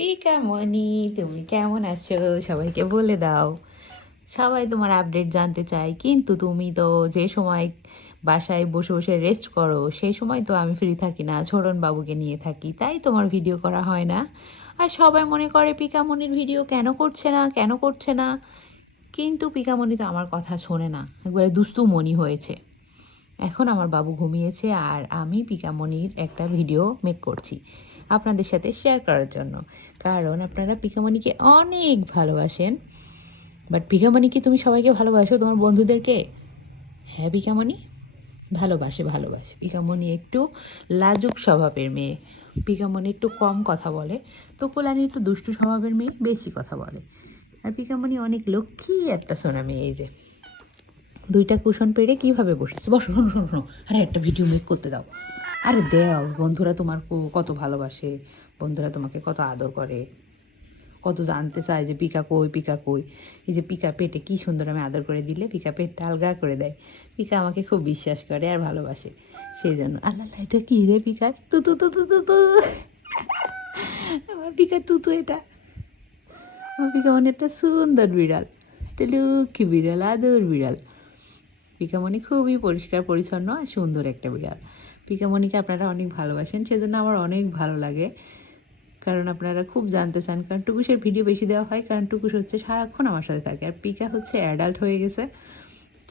পিকামণি তুমি কেমন আছো? সবাইকে বলে দাও। সবাই তোমার আপডেট জানতে চায়। কিন্তু তুমি তো যে সময় বাসায় বসে বসে রেস্ট করো সেই সময় তো আমি ফ্রি থাকি না। ছোড়ন বাবুকে নিয়ে থাকি। তাই তোমার ভিডিও করা হয় না। আর সবাই মনে করে পিকামণির ভিডিও কেন করছে না, কেন করছে না? কিন্তু পিকামণি তো আমার কথা শোনে না। একবারে দুস্তু মনি হয়েছে। এখন আমার বাবু ঘুমিয়েছে আর আমি পিকামণির একটা ভিডিও মেক করছি। আপনাদের সাথে শেয়ার করার জন্য। কারণ আপনারা পিকামণিকে অনেক ভালোবাসেন। বাট পিকামণিকে তুমি সবাইকে ভালোবাসো, তোমার বন্ধুদেরকে? হ্যাঁ পিকামণি ভালোবাসে ভালোবাসে। পিকামণি একটু লাজুক স্বভাবের মেয়ে। পিকামণি একটু কম কথা বলে। তো কোলানি একটু দুষ্টু স্বভাবের মেয়ে বেশি কথা বলে। আর পিকামণি অনেক লক্ষ্মী একটা সোনা মেয়ে এই যে। দুইটা কুশন পেরে কীভাবে বসেছে? বসো, শোনো শোনো শোনো। আরে একটা ভিডিও মেক করতে দাও। আরে দেও বন্ধুরা তোমার কত ভালোবাসে। বন্ধুরা তোমাকে কত আদর করে। কত জানতে চায় যে পিকা কই পিকা কই। এই যে পিকা পেটে কি সুন্দর আমি আদর করে দিলে, পিকা পেটটা আলগা করে দেয়। পিকা আমাকে খুব বিশ্বাস করে আর ভালোবাসে। সেই জন্য, আল্লাহ এটা কি রে পিকা? তু তু তু তু তু তু। আমার পিকা তু তু, এটা। আমার পিকা মানে একটা সুন্দর বিড়াল। এটা লক্ষ্মী বিড়াল, আদর বিড়াল। পিকামণি খুবই পরিষ্কার, পরিচ্ছন্ন আর সুন্দর একটা বিড়াল। পিকামণিকে আপনারা অনেক ভালোবাসেন, সেজন্য আমার অনেক ভালো লাগে। কারণ আপনারা খুব জানতে চান, কারণ টুকুসের ভিডিও বেশি দেওয়া হয়, কারণ টুকুস হচ্ছে সারাক্ষণ আমার সাথে থাকে, আর পিকা হচ্ছে অ্যাডাল্ট হয়ে গেছে।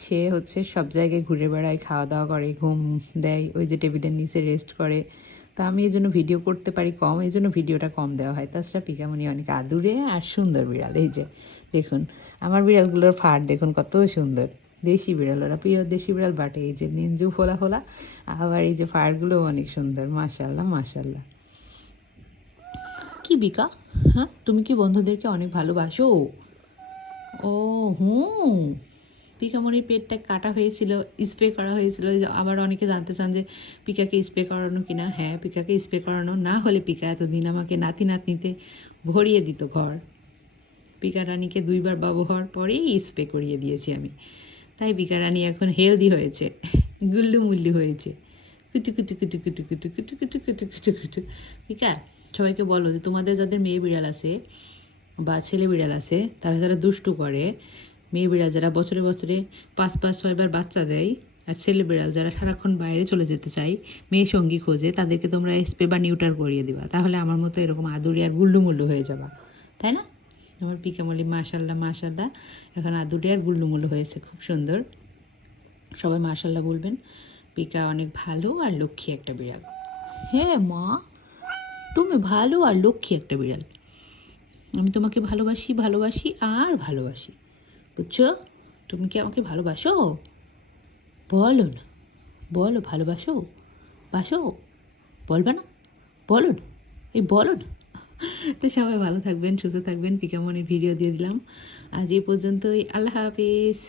সে হচ্ছে সব জায়গায় ঘুরে বেড়ায় খাওয়া দাওয়া করে, ঘুম দেয়, ওই যে টেবিলের নিচে রেস্ট করে। তা আমি এই জন্য ভিডিও করতে পারি কম এই জন্য ভিডিওটা কম দেওয়া হয়। তাছাড়া পিকামণি অনেক আদুরে আর সুন্দর বিড়াল, এই যে দেখুন, আমার বিড়ালগুলোর ফাট দেখুন কত সুন্দর। দেশি বিড়াল, ওরা প্রিয় দেশি বিড়াল বাটে এই যে নিঞ্জু ফোলা ফোলা, আবার এই যে ফাড়গুলো অনেক সুন্দর মাশাল্লাহ মাশাল্লাহ কি বিকা? হ্যাঁ তুমি কি বন্ধুদেরকে অনেক ভালোবাসো? ও, হুম। পিকামণির পেটটা কাটা হয়েছিল স্প্রে করা হয়েছিল আবার অনেকে জানতে চান যে পিকাকে স্প্রে করানো কিনা। হ্যাঁ পিকাকে স্প্রে করানো, না হলে পিকা এতদিন আমাকে নাতি নাতনিতে ভরিয়ে দিত ঘর। পিকা রানীকে দুইবার ব্যবহার পরেই স্প্রে করিয়ে দিয়েছি আমি। তাই পিকা রানী এখন হেলদি হয়েছে। গুল্লু মুল্লু হয়েছে। কুটু কুটু কুটু কুটু কুটু কুটু কুটু কুটু কুটু কুটু পিকা সবাইকে বলো যে তোমাদের যাদের মেয়ে বিড়াল আছে বা ছেলে বিড়াল আছে, তারা যারা দুষ্টু করে, মেয়ে বিড়াল যারা বছরে বছরে পাঁচ পাঁচ ছয়বার বাচ্চা দেয়, আর ছেলে বিড়াল যারা সারাক্ষণ বাইরে চলে যেতে চায়, মেয়ে সঙ্গী খোঁজে, তাদেরকে তোমরা স্প্রে বা নিউটার করিয়ে দিবা। তাহলে আমার মতো এরকম আদুরি আর গুল্লু মুল্লু হয়ে যাবা। তাই না? আমার পিকামলি, মাশাল্লাহ মাশাল্লাহ। এখন আদুরি আর গুল্লু মুল্লু হয়েছে, খুব সুন্দর। সবাই মাশাল্লাহ বলবেন, পিকা অনেক ভালো আর লক্ষ্মী একটা বিড়াল। হ্যাঁ মা, তুমি ভালো আর লক্ষ্মী একটা বিড়াল। আমি তোমাকে ভালোবাসি ভালোবাসি আর ভালোবাসি। বুঝছ? তুমি কি আমাকে ভালোবাসো? বলো না। বলো, ভালোবাসো? বাসো? বলবে না? বলো এই বলো না। তো সবাই ভালো থাকবেন, সুস্থ থাকবেন। পিকামনি ভিডিও দিয়ে দিলাম। আজ এই পর্যন্তই। আল্লাহ হাফিজ।